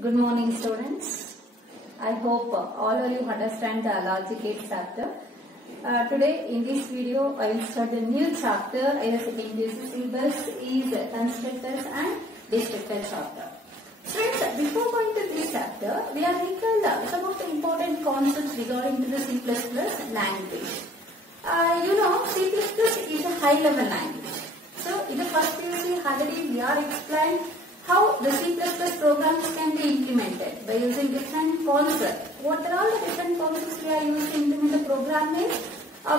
Good morning, students. I hope all of you understand the Logic 8 chapter. Today in this video I will start a new chapter. I am taking this syllabus is constructors and destructor chapter. Friends, before going to this chapter, we are recall some of the important concepts regarding to the C++ language. C++ is a high level language. So in the first PUC already we are explained how the C++ programs can be implemented by using different concepts. What are all the different concepts we are using to implement the program is?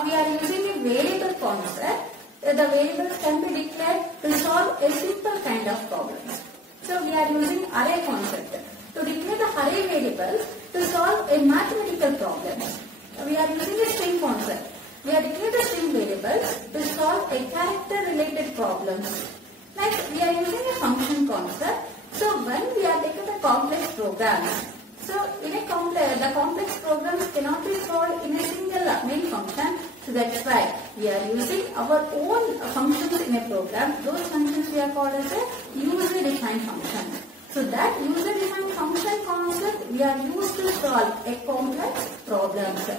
We are using a variable concept. The variables can be declared to solve a simple kind of problems. So we are using array concept to declare the array variables to solve a mathematical problem. We are using a string concept. We are declaring the string variables to solve a character related problems. Next, we are using a function concept. So when we are taking the complex programs, so in a the complex programs cannot be solved in a single main function. So that's why we are using our own functions in a program. Those functions we are called as a user-defined function. So that user-defined function concept we are used to solve a complex problems.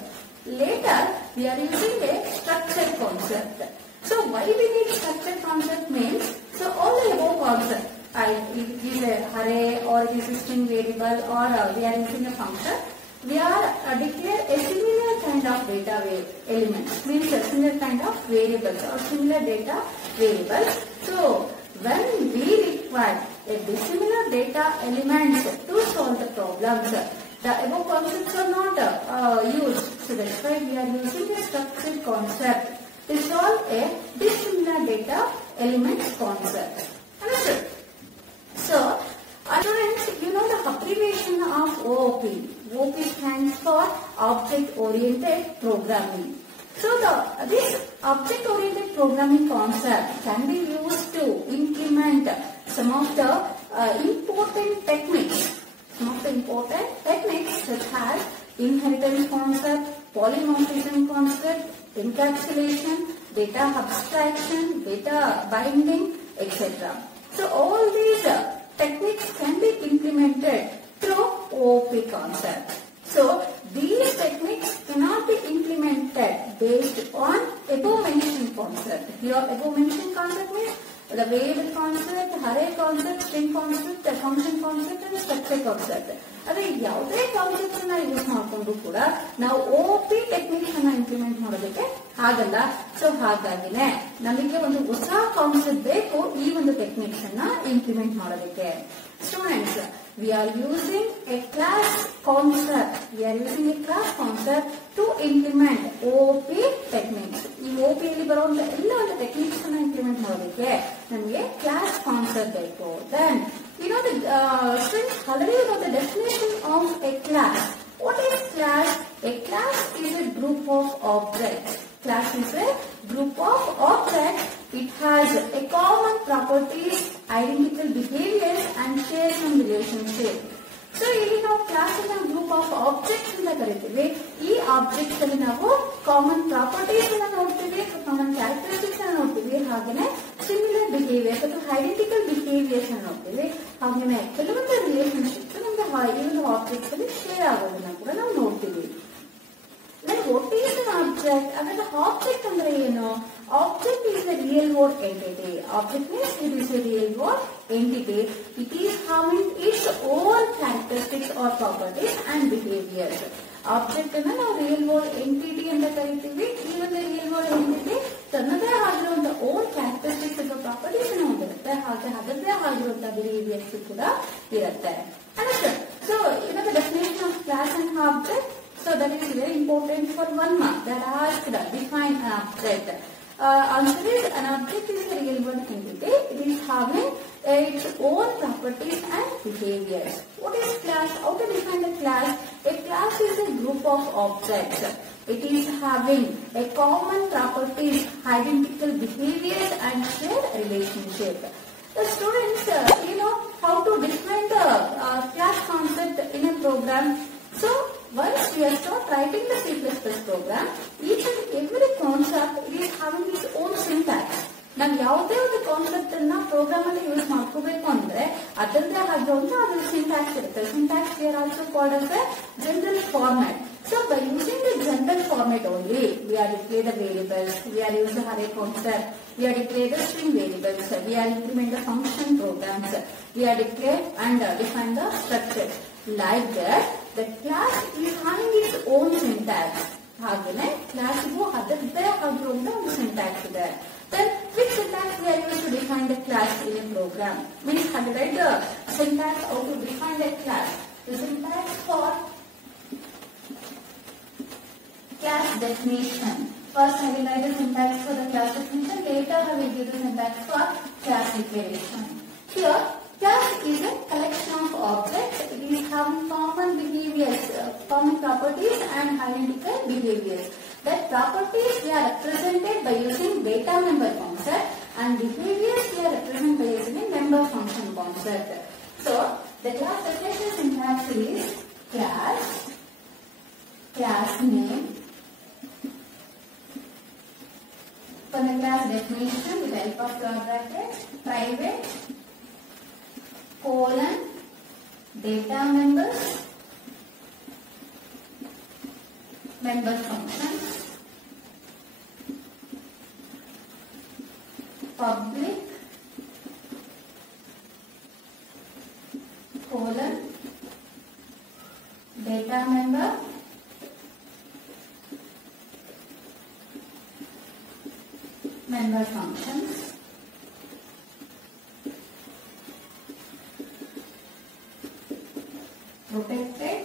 Later, we are using a structured concept. So why we need structured concept means, so all the above concept, it is an array or it is a string variable or we are using a function, we are declare a similar kind of data elements, means a similar kind of variables or similar data variables. So when we require a dissimilar data elements to solve the problems, the above concepts are not used. So that's why we are using a structured concept to solve a dissimilar data elements concept. Understood? So, students, you know the abbreviation of OOP. OOP stands for Object Oriented Programming. So, this Object Oriented Programming concept can be used to implement some of the important techniques. Some of the important techniques such as inheritance concept, polymorphism concept, encapsulation, data abstraction, data binding, etc. So all these techniques can be implemented through OOP concept. So these techniques cannot be implemented based on above mentioned concept. Here above mentioned concept means the variable concept, array concept, string concept, the function concept and structure concept. ಅದೇ ಯಾವುದೇ concept ಅನ್ನ use ಮಾಡಿಕೊಂಡು ಕೂಡ ನಾವು OOP techniques ಅನ್ನ implement ಮಾಡೋದಕ್ಕೆ ಆಗಲ್ಲ. So ಹಾಗಾಗಿನೇ ನಮಗೆ ಒಂದು ಹೊಸ ಕಾನ್ಸೆಪ್ಟ್ ಬೇಕು ಈ ಒಂದು ಟೆಕ್ನಿಕ್ಸ್ ಅನ್ನ ಇಂಪ್ಲಿಮೆಂಟ್ ಮಾಡೋದಕ್ಕೆ. Students, we are using a class concept. We are using a class concept to implement OOP techniques. ಈ OOP ಅಲ್ಲಿ ಬರೋ ಎಲ್ಲ ಒಂದು ಟೆಕ್ನಿಕ್ಸ್ ಅನ್ನ ಇಂಪ್ಲಿಮೆಂಟ್ ಮಾಡೋದಕ್ಕೆ ನಮಗೆ ಕ್ಲಾಸ್ ಕಾನ್ಸೆಪ್ಟ್ ಬೇಕು. Then you know the students already know the definition of a class. What is class? A class is a group of objects. Class is a group of objects. It has a common properties, identical behaviors and shares some relationship. So ಇಲ್ಲಿ ನಾವು class ಅನ್ನ group of objects ಅಂತ ಕರಿತೀವಿ. ಈ objects ಅಲ್ಲಿ ನಾವು common properties ಅನ್ನ ನೋಡ್ತೀವಿ, ಕಾಮನ್ ಕ್ಯಾರೆಕ್ಟರಿಸ್ಟಿಕ್ಸ್ ಅನ್ನ ನೋಡ್ತೀವಿ, ಹಾಗೇನೆ ಸಿಮಿಲರ್ ಬಿಹೇವಿಯರ್ಸ್ ಅಥವಾ ಐಡೆಂಟಿಕಲ್ ಬಿಹೇವಿಯರ್ಸ್ ಅನ್ನ ನೋಡ್ತೀವಿ, ಹಾಗೇನೆ ಕೆಲವೊಂದು ರಿಲೇಶನ್ಶಿಪ್ಸ್ ನಮ್ಗೆ ಈ ಒಂದು ಆಬ್ಜೆಕ್ಟ್ಸ್ ಅಲ್ಲಿ ಶೇರ್ ಆಗೋದನ್ನ ಕೂಡ ನಾವು ನೋಡ್ತೀವಿ. Then what is an object? Another object ಅಂದ್ರೆ ಏನು? Object is a real world entity. Object means it is a real world entity. It is having its own characteristics or properties and behaviors. Object ಅನ್ನ ನಾವು real world entity ಅಂತ ಕರಿತೀವಿ. ಈ ಒಂದು real world entity ತನ್ನದೇ ಆಗಿರುವಂತ own characteristics ಅಥವಾ properties ಅನ್ನು ಹೊಂದಿರುತ್ತೆ. ಹಾಗೆ ಅದರದೇ ಆಗಿರುವಂತ behaviors ಕೂಡ ಇರುತ್ತೆ. Understand? So, the definition of class and object. So that is very important for 1 mark. That asked define an object. Answer is an object is a real world entity. It is having its own properties and behaviors. What is class? How to define a class? A class is a group of objects. It is having a common properties, identical behaviors and shared relationship. The students, how to define the class concept in a program. So once we start writing the C++ program, each and every concept is having its own syntax. ನಾವು ಯಾವುದೇ ಒಂದು concept ಅನ್ನ program ಅಲ್ಲಿ use ಮಾಡ್ಕೋಬೇಕು ಅಂದ್ರೆ ಅದರದ್ದೇ ಆಗಿರುವಂತ ಅದು ಸಿಂಟ್ಯಾಕ್ಸ್ ಇರುತ್ತೆ. Syntax here also called as a general format. So by using the general format only, we are declare the variables, we are use the array concept, we are declare the string variables, we are implement the function programs, we are declare and define the structure. Like that, the class is having its own syntax. ಹಾಗೇನೆ ಕ್ಲಾಸ್ಗೂ ಅದರದ್ದೇ ಆಗಿರುವಂತ ಒಂದು syntax ಇದೆ. Then which syntax we are used to define the class in a program? Means how to write the syntax how to define the class. The syntax for class definition. First I will write the syntax for the class definition. Later I will give the syntax for class declaration. Here class is a collection of objects. It is having common behaviors, common properties and identical behaviors. That properties we are represented by using data member concept and behaviors we are represented by using a member function concept. So the class definition syntax is class name. For the class definition with the help of dot bracket, private colon data members, member functions, public colon data member, member functions, protected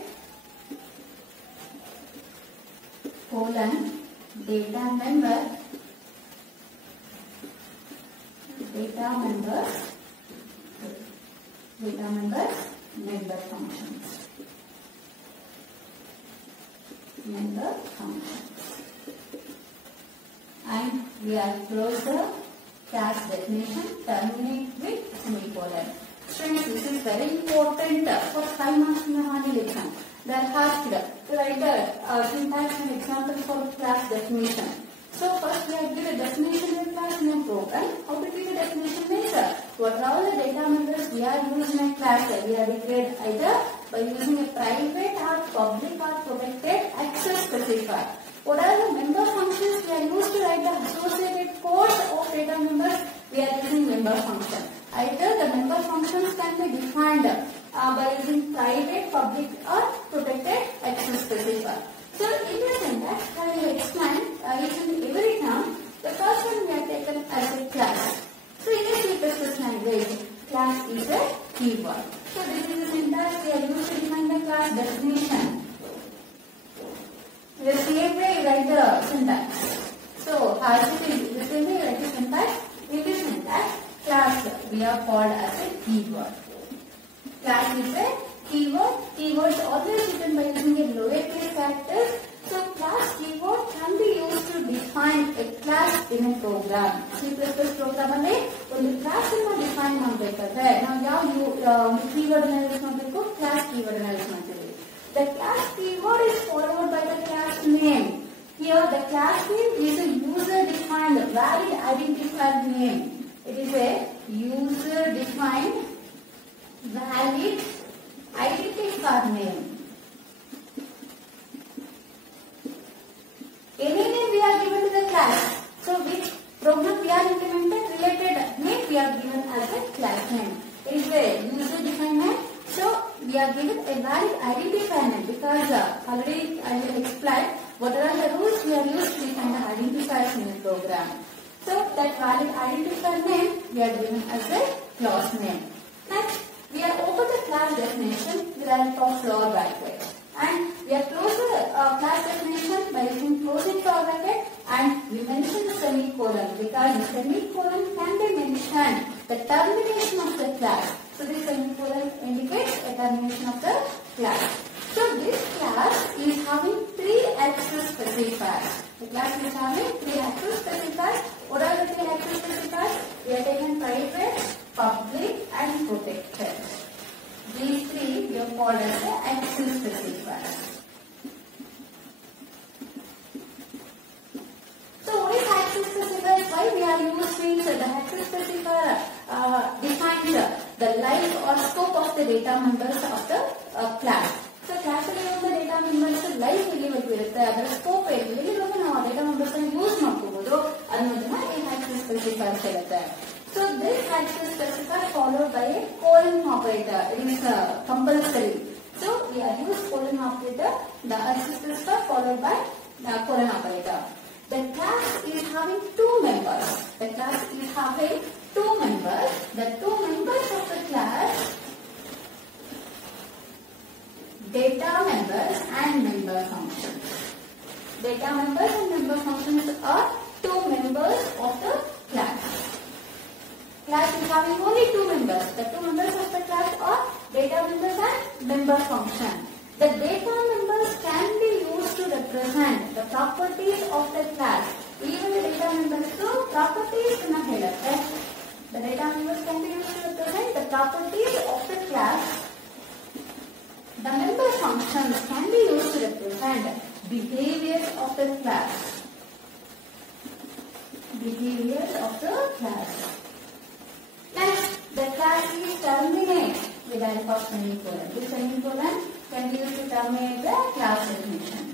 colon data members member functions. And we are close the class definition, terminate with semicolon. Students, this is very important for 5 marks in the model exam. They are asked to write the syntax and example for class definition. So first we have given the definition of class in a program. How to give the definition means what are all the data members we are using in a class. We are declared either by using a private or public or protected access specifier. What are the member functions we are used to write the associated code of data members? We are using member function. Either the member functions can be defined by using private, public or protected access specifier. So in this syntax I will explain each and every term. The first one we have taken as a class. So in a C++ language, class is a keyword. So this is the syntax we are used to define the class definition. The same way you write the syntax. So as it is the same way you write the syntax. In this syntax, class we are called as a keyword. Class is a keyword. Keywords always written by using a lowercase characters. So class keyword can be used to define a class in a program. C++ program alli ಒಂದು class ಅನ್ನು define ಮಾಡಬೇಕಾದ್ರೆ ನಾವು ಯಾವ keyword ಅನ್ನು use ಮಾಡಬೇಕು? Class keyword ಅನ್ನು use ಮಾಡ್ತೀವಿ. The class keyword is followed by the class name. Here the class name is a user defined valid identifier name. It is a user defined valid identifier name. Any name we are given to the class. So which program we are implemented related name we are given as a class name. It is a user defined name. So we are given a valid identifier name because already I will explain what are the rules we are used to define the identifiers in the program. So that valid identifier name we are given as a class name. Next we are open the class definition with the help of floor bracket. And we are close the class definition by using closing floor bracket and we mention the semicolon because the semicolon can be mentioned the termination of the class. So this semicolon indicates a termination of the class. So this class is having 3 access specifiers. The class is having 3 access specifiers. What are the 3 access specifiers? We are taken private, public and protected. These 3 we are called as the access specifiers. So what is access specifiers? Why we are using the the data members of the class. So class the data members life ಇಲ್ಲಿ ಇರುತ್ತೆ, ಅದರ scope ಏನಿದೆ, ಇವಾಗ ನಾವು ಆ data members use ಮಾಡ್ಕೋಬಹುದು ಅನ್ನೋದನ್ನ ಈ access specifier ಹೇಳುತ್ತೆ. So this access specifier followed by a colon operator. It is compulsory. So we are use colon operator. The access specifier followed by the colon operator. The class is having two members. The class is having two members. The two members of the class, data members and member functions. Data members and member functions are two members of the class. Class is having only two members. The two members of the class are data members and member function. The data members can be used to represent the properties of the class. Even the data members to properties na helutte. The data members can be used to represent the properties of the class. The member functions can be used to represent behaviors of the class. Behaviors of the class. Next, the class is terminate with the help of semicolon. This semicolon can be used to terminate the class definition.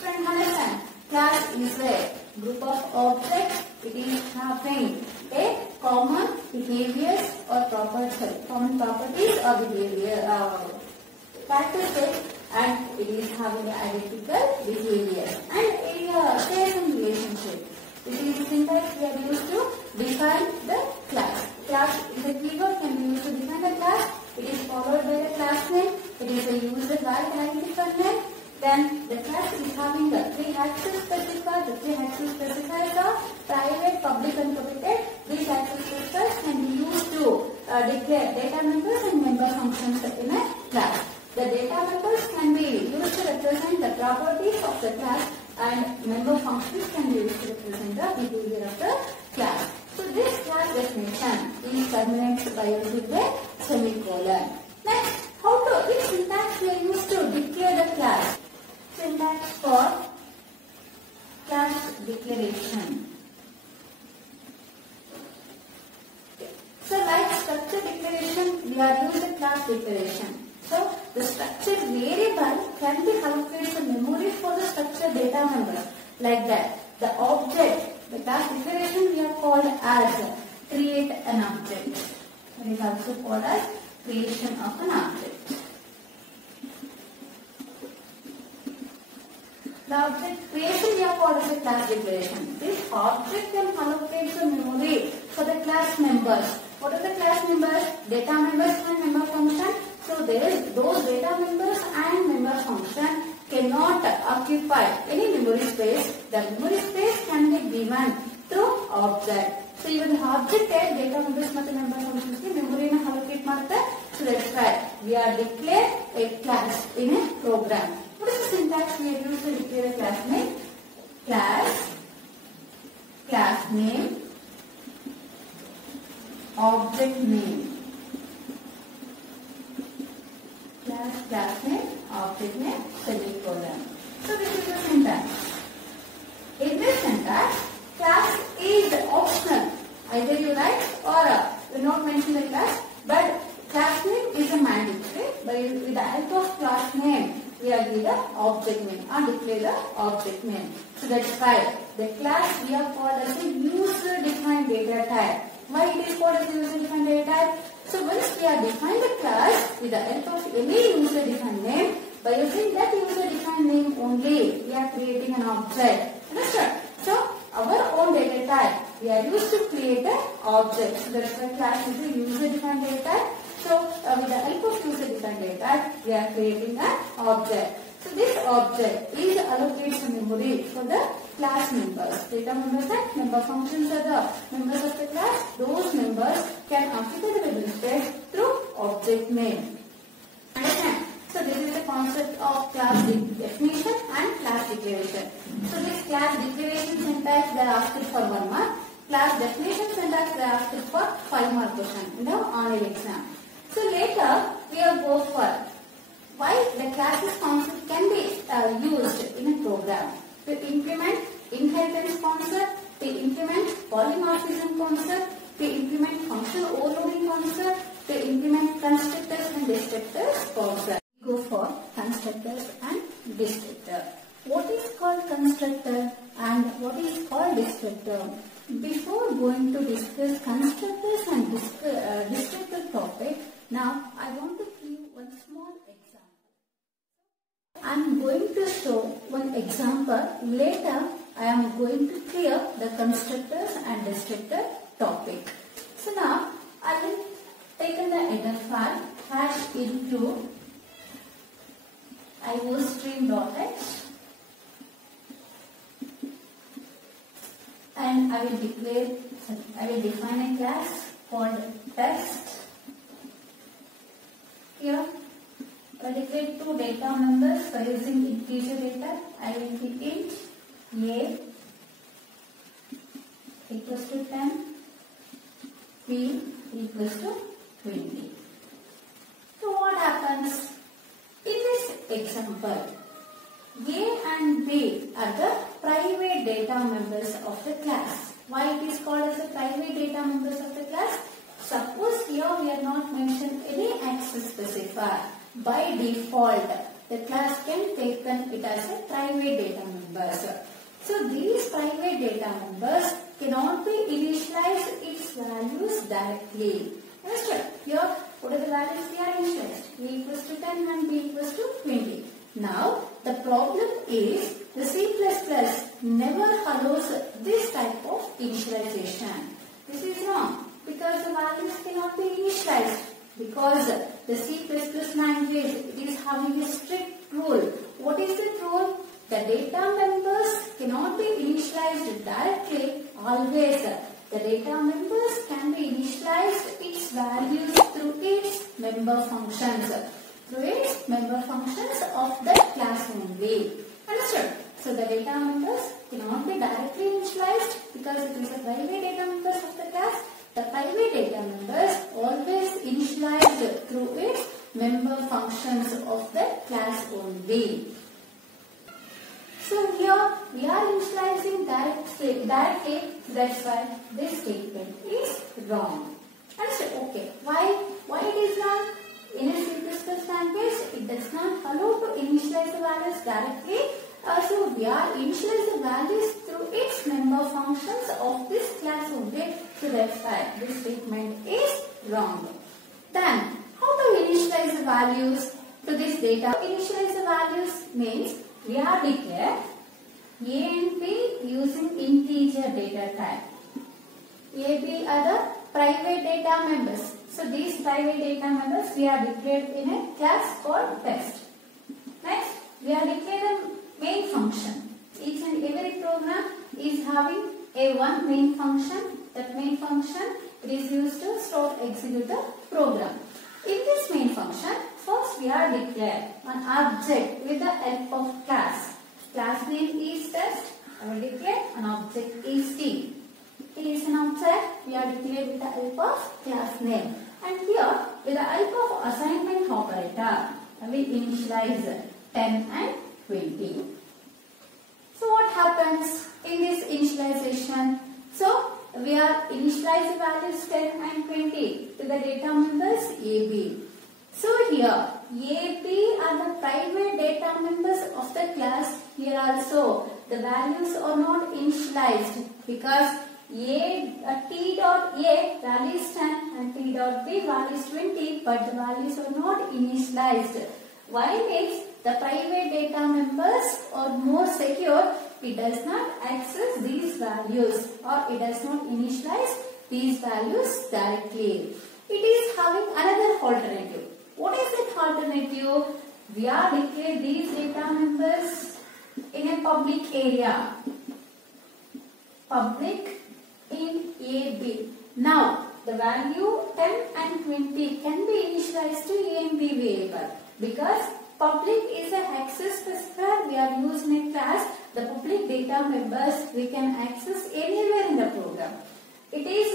Friend, understand? Class is a group of objects. It is having a common behaviors or properties, common properties or behavior characteristics, and it is having an identical behavior and a same relationship. This is the syntax we are used to define the class. Class is a keyword can be used to define the class. It is followed by the class name. It is a user valid identifier name. Then the class is having the three access specifiers. The three access specifiers are private, public, and protected. These access specifiers can be used to declare data members and member functions in a class. The data members can be used to represent the properties of the class, and member functions can be used to represent the behavior of the class. So this class definition is terminated by using the semicolon. Next, which syntax we are used to declare the class? Syntax for class declaration. So like structure declaration, we are using class declaration. So the structured variable can be allocated to memory for the structured data member. Like that, the object, the class declaration we are called as create an object. It is also called as creation of an object. The object creation we are called as a class declaration. This object can allocate the memory for the class members. What are the class members? Data members and member function. So those data members and member function cannot occupy any memory space. The memory space can be given through object. So even the object data members and member functions memory na allocate ಮಾಡುತ್ತೆ. So that's why we are declare a class in a program. What is the syntax we are used to declare a class name? Class name, object name. Class name, object name, semicolon. So this is the syntax. In this syntax, class is optional. Either you write or you not mention the class, but class name is a mandatory. But with the help of class name, we are given the object name or declare the object name. So that's why the class we are called as a user-defined data type. Why it is called as a user-defined data type? So once we are defined the class with the help of any user-defined name, by using that user-defined name only, we are creating an object. Understand? So our own data type, we are used to create an object. So that's why class is a user-defined data type. So with the help of user-defined data type, we are creating an object. So this object is allocated to memory for the class members. Data members and member functions are the members of the class. Those members can occupy the memory space through object name. Understand? So this is the concept of class definition and class declaration. So this class declaration syntax they are asked for 1 mark. Class definition syntax they are asked for 5 mark question in the online exam. So later we will go for why the classes concept can be used in a program to implement inheritance concept, to implement polymorphism concept, to implement function overloading concept, to implement constructors and destructors concept. Go for constructors and destructor. What is called constructor and what is called destructor? Before going to discuss constructors and destructor topic, now I want to give one small example. I am going to show one example. Later I am going to clear the constructors and destructor topic. So now I will take the header file hash into iostream.h and I will define a class called test. Here I will declare two data members for using integer data. I will be int a equals to 10, b equals to 20. So what happens? In this example, A and B are the private data members of the class. Why it is called as the private data members of the class? Suppose here we are not mentioned any access specifier. By default, the class can take it as a private data members. So these private data members cannot be initialized its values directly. Understood? Here, what are the values we are initialized? A equals to 10 and B equals to 20. Now, the problem is the C++ never allows this type of initialization. This is wrong because the values cannot be initialized. Because the C++ language is having a strict rule. What is the rule? The data members cannot be initialized directly. Always the data members can be initialized its values through its member functions. Through its member functions of the class only. Understood? So the data members cannot be directly initialized because it is a private data members of the class. The private data members always initialized through its member functions of the class only. So here we are initializing directly, that's why this statement is wrong. Understood? Okay. Why it is wrong? In a C++ language, it does not allow to initialize the values directly. So we are initializing the values through its member functions of this class only. So that's why this statement is wrong. Then, how to initialize the values to this data? Initialize the values means we are declared A and B using integer data type. A, B are the private data members. So these private data members we are declared in a class called test. Next, we are declared a main function. Each and every program is having a one main function. That main function is used to store execute the program. In this main function, first we are declared an object with the help of class. Class name is test. I will declare an object is T. It is an object we are declared with the help of class name. And here, with the help of assignment operator, I will initialize 10 and 20. So what happens in this initialization? So we are initializing values 10 and 20 to the data members AB. So here AB are the private data members of the class. Here also the values are not initialized because T dot A value is 10 and T dot B value is 20, but the values are not initialized. Why means the private data members are more secure. It does not access these values or it does not initialize these values directly. It is having another alternative. What is that alternative? We are declaring these data members in a public area. Public in AB. Now, the value 10 and 20 can be initialized to A and B variable because public is an access specifier we are using a class. The public data members we can access anywhere in the program. It is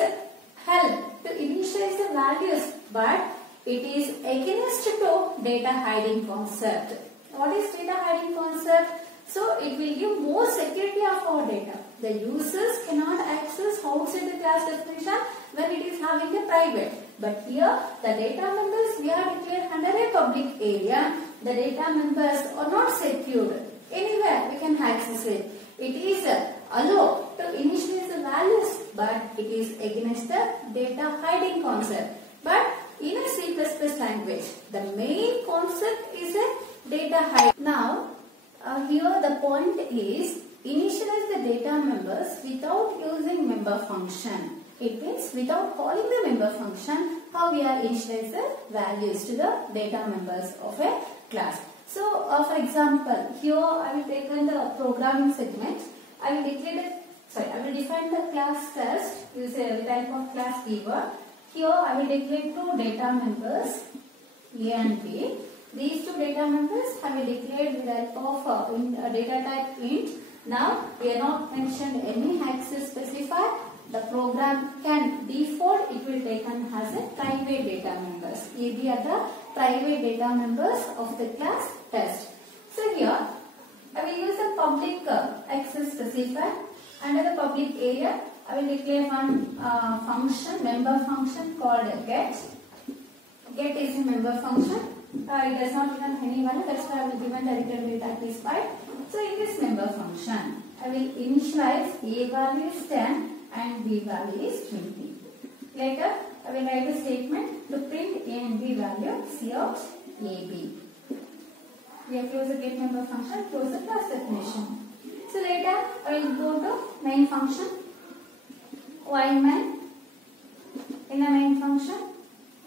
help to initialize the values, but it is against to data hiding concept. What is data hiding concept? So it will give more security of our data. The users cannot access outside the class definition when it is having a private. But here the data members we are declared under a public area. The data members are not secured. Anywhere we can access it. It is allowed to initialize the values, but it is against the data hiding concept. But in a C++ language, the main concept is a data hide. Now, here the point is initialize the data members without using member function. It means without calling the member function, how we are initialize the values to the data members of a class. So, for example, here I will take in the programming segment. I will define the class test using a type of class keyword. Here I will declare two data members A and B. These two data members I will declare with the help of data type int. Now we are not mentioned any access specified. The program can default it will taken as a private data members. These are the private data members of the class test. So here I will use the public access specifier. Under the public area I will declare one function, member function called get. Get is a member function. It does not become any value. That's why I will give a directory with at least 5. So in this member function I will initialize A value is 10 and B value is 20. Later I will write a statement to print A and B value, cout AB. We have closed the get member function, close the class definition. So later I will go to main function, while main. In the main function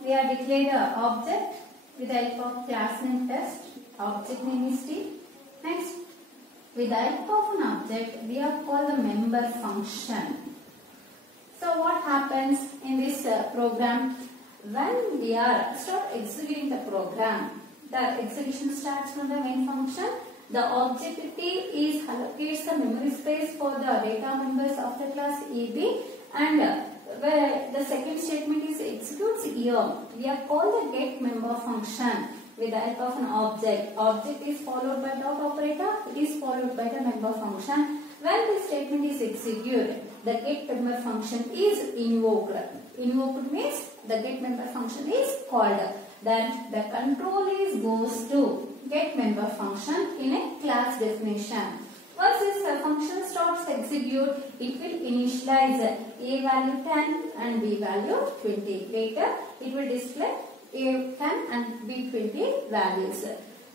we are declared an object with the help of class name test, object name is T. Next, with the help of an object we are called the member function. So what happens in this program? When we are start executing the program, the execution starts from the main function. The object T is allocates the memory space for the data members of the class AB, and where the second statement is executes here. We are called the get member function with the help of an object. Object is followed by dot operator. It is followed by the member function. When this statement is executed, the get member function is invoked. Invoked means the get member function is called. Then the control is goes to get member function in a class definition. Once this function starts execute, it will initialize A value 10 and B value 20. Later, it will display A 10 and B 20 values.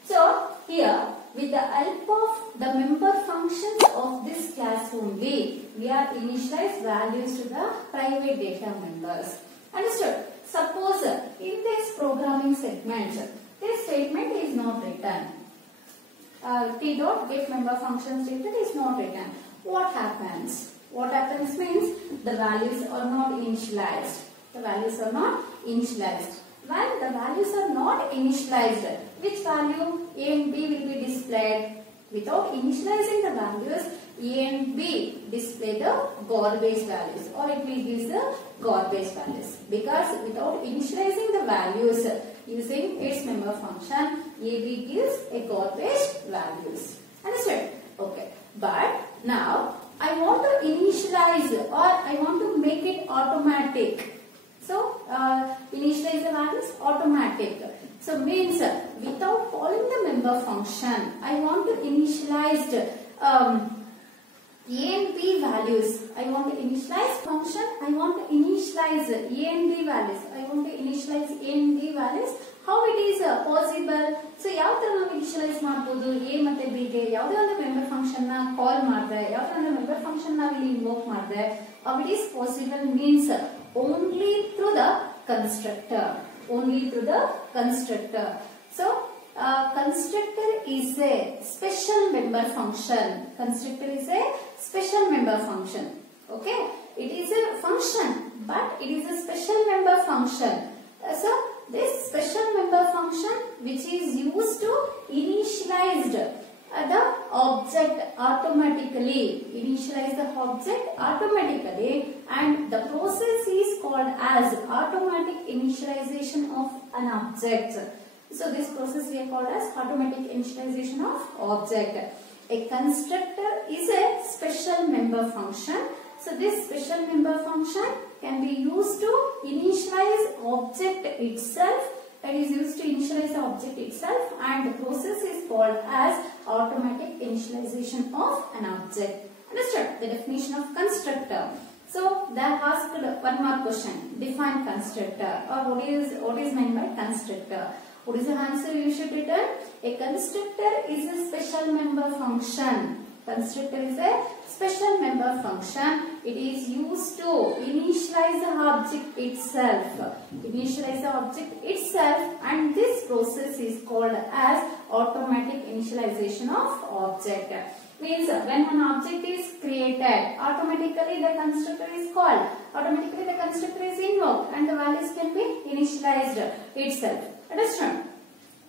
So, here with the help of the member functions of this class only, we are initialize values to the private data members. Understood? Suppose in this programming segment, this statement is not written. T dot get member function statement is not written. What happens? What happens means the values are not initialized. The values are not initialized. When the values are not initialized, which value A and B will be displayed? Without initializing the values, A and B display the garbage values, or it will give the garbage values, because without initializing the values using its member function, AB gives a garbage values. Understood? Okay. But now I want to initialize or I want to make it automatic. So initialize the values automatic. So means without calling the member function, I want to initialize A and B values. I want to initialize function. I want to initialize A and B values. I want to initialize A and B values. How it is possible? So ಯಾವ ತರ ನಾವು initialize ಮಾಡಬಹುದು? A ಮತ್ತೆ B ಗೆ ಯಾವುದೇ ಒಂದು member function ನ call ಮಾಡಿದ್ರೆ, ಯಾವುದೇ ಒಂದು member function ನ ಇಲ್ಲಿ invoke ಮಾಡಿದ್ರೆ, how it is possible means only through the constructor. Only through the constructor. So constructor is a special member function. Constructor is a special member function. Okay, it is a function, but it is a special member function. So this special member function, which is used to initialize the object automatically. Initialize the object automatically, and the process is called as automatic initialization of an object. So this process we are called as automatic initialization of object. A constructor is a special member function. So this special member function can be used to initialize object itself. It is used to initialize the object itself, and the process is called as automatic initialization of an object. Understood? The definition of constructor. So they have asked one more question. Define constructor, or what is meant by constructor? What is the answer you should return? A constructor is a special member function. Constructor is a special member function. It is used to initialize the object itself. Initialize the object itself, and this process is called as automatic initialization of object. Means when an object is created, automatically the constructor is called. Automatically the constructor is invoked, and the values can be initialized itself. Understand?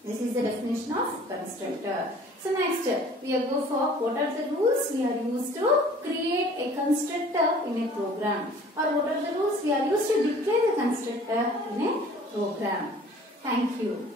This is the definition of constructor. So next, we will go for what are the rules we are used to create a constructor in a program, or what are the rules we are used to declare the constructor in a program. Thank you.